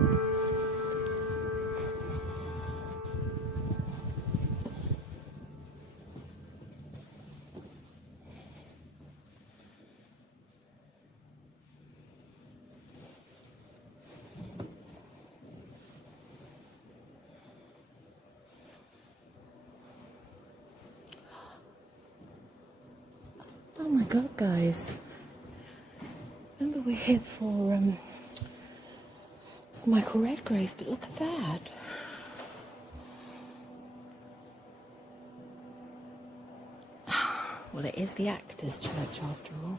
Oh my god, guys. Remember we're here for Sir Michael Redgrave, but look at that. Well, it is the Actors' Church after all.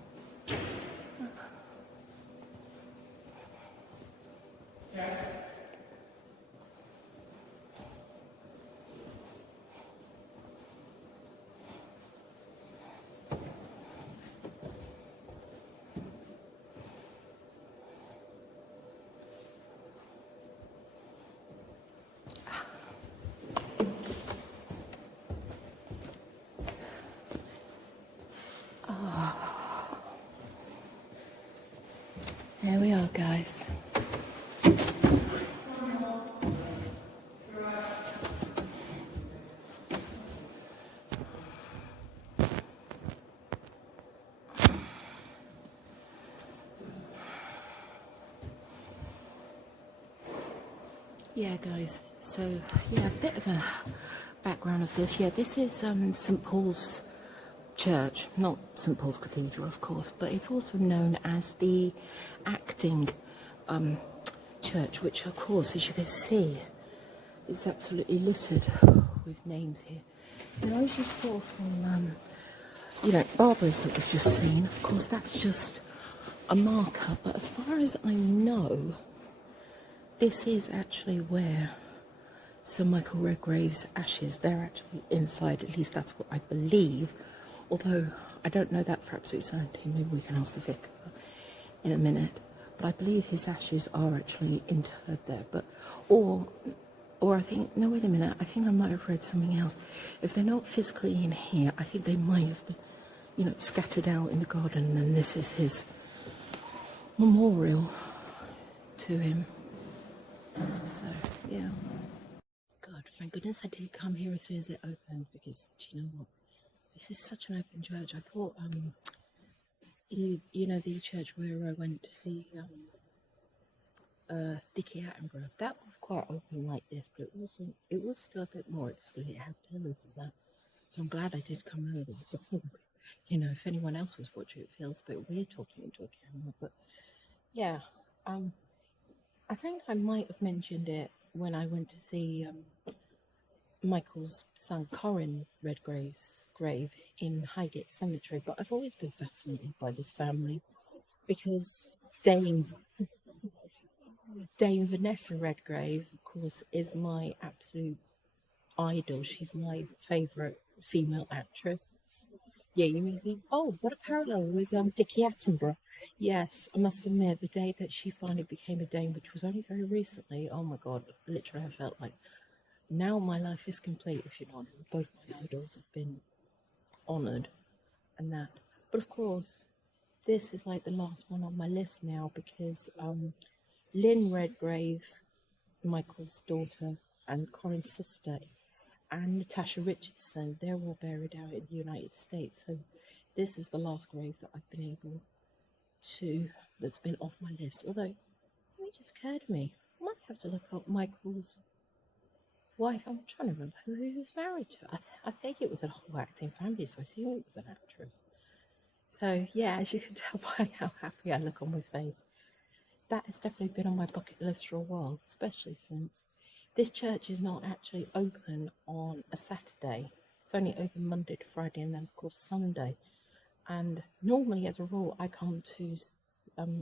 There we are, guys. Yeah, guys. So, yeah, a bit of a background of this. Yeah, this is St. Paul's Church, not St. Paul's Cathedral, of course, but it's also known as the Acting Church, which, of course, as you can see, is absolutely littered with names here. You know, as you saw from, Barbara's that we've just seen, of course, that's just a marker, but as far as I know, this is actually where Sir Michael Redgrave's ashes, they're actually inside, at least that's what I believe, although I don't know that for absolute certainty. Maybe we can ask the vicar in a minute, but I believe his ashes are actually interred there, but, or I think, no, wait a minute, I think I might have read something else. If they're not physically in here, I think they might have been, scattered out in the garden, and this is his memorial to him. So, yeah. God, thank goodness I didn't come here as soon as it opened, because, do you know what? This is such an open church. I thought, the church where I went to see Dickie Attenborough, that was quite open like this, but it was still a bit more exclusive. It had pillars and that. So I'm glad I did come early, because I thought, if anyone else was watching, it feels a bit weird talking into a camera. But yeah, I think I might have mentioned it when I went to see Michael's son Corin Redgrave's grave in Highgate Cemetery, but I've always been fascinated by this family because Dame Vancessa Redgrave, of course, is my absolute idol. She's my favourite female actress. Yeah, you may think, oh, what a parallel with Dickie Attenborough. Yes, I must admit, the day that she finally became a dame, which was only very recently, oh my god, literally I felt like, now my life is complete, if you know what I mean. Both my idols have been honoured and that. But of course, this is like the last one on my list now, because Lynn Redgrave, Michael's daughter, and Corin's sister, and Natasha Richardson, they're all buried out in the United States. So this is the last grave that I've been able to, that's been off my list. Although, something just occurred to me. I might have to look up Michael's wife. I'm trying to remember who he was married to. I think it was a whole acting family, so I assume it was an actress. So yeah, as you can tell by how happy I look on my face, that has definitely been on my bucket list for a while, especially since this church is not actually open on a Saturday. It's only open Monday to Friday, and then of course Sunday. And normally, as a rule, I come to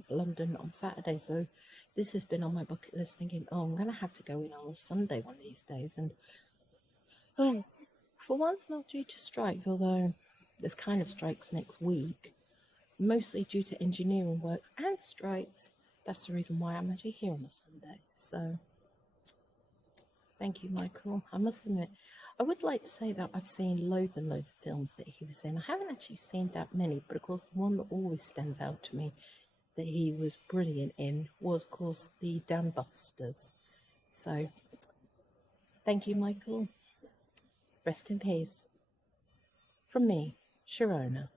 London on Saturday, so this has been on my bucket list, thinking, oh, I'm going to have to go in on a Sunday one of these days. And oh, for once, not due to strikes, although there's kind of strikes next week, mostly due to engineering works and strikes. That's the reason why I'm actually here on a Sunday. So thank you, Michael. I must admit, I would like to say that I've seen loads and loads of films that he was in. I haven't actually seen that many, but of course the one that always stands out to me that he was brilliant in was, of course, the Dambusters. So, thank you, Michael. Rest in peace. From me, Sharona.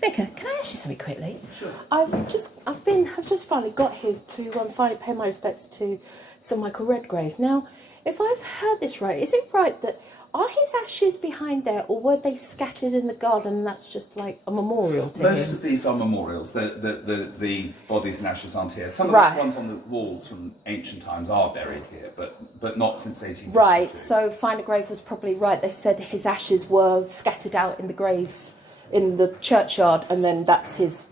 Vicar, can I ask you something quickly? Sure. I've just finally got here to finally pay my respects to Sir Michael Redgrave. Now, if I've heard this right, is it right that are his ashes behind there, or were they scattered in the garden and that's just like a memorial to him? Most of these are memorials. The bodies and ashes aren't here. Some of Right. the ones on the walls from ancient times are buried here, but not since 1852. Right, so Finder Grave was probably right. They said his ashes were scattered out in the grave in the churchyard, and then that's his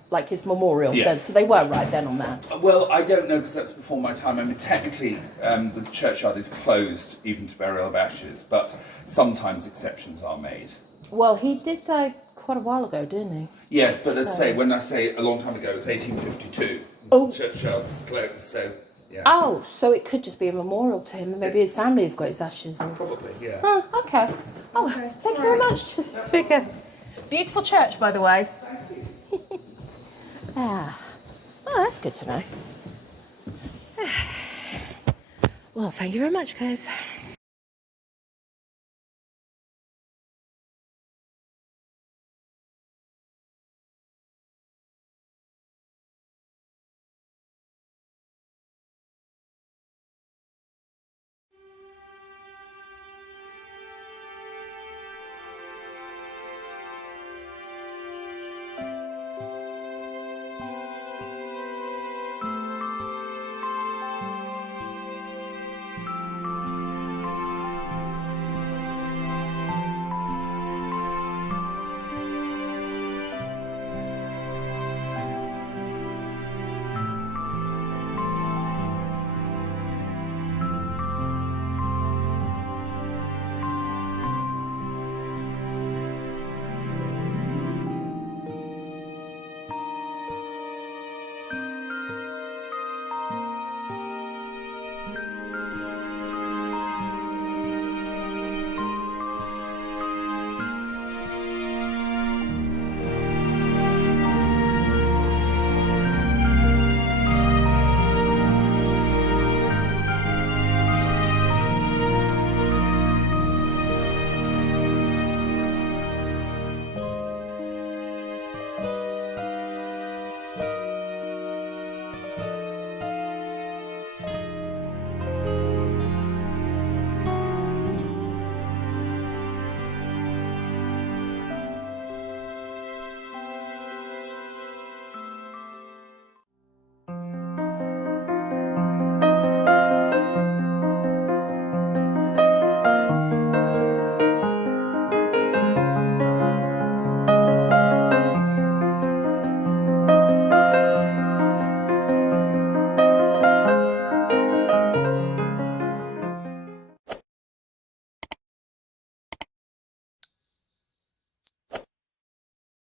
memorial. Yes. Then. So they were right then on that. Well, I don't know because that's before my time. I mean, technically, the churchyard is closed even to burial of ashes, but sometimes exceptions are made. Well, he did die quite a while ago, didn't he? Yes, but as I say, when I say a long time ago, it's 1852. Oh. The churchyard was closed, so yeah. Oh, so it could just be a memorial to him, and maybe his family have got his ashes. And... Probably, yeah. Oh, okay. Oh, okay. Thank you very much, Vicar. Beautiful church, by the way. Thank you. Oh, that's good to know. Well, thank you very much, guys.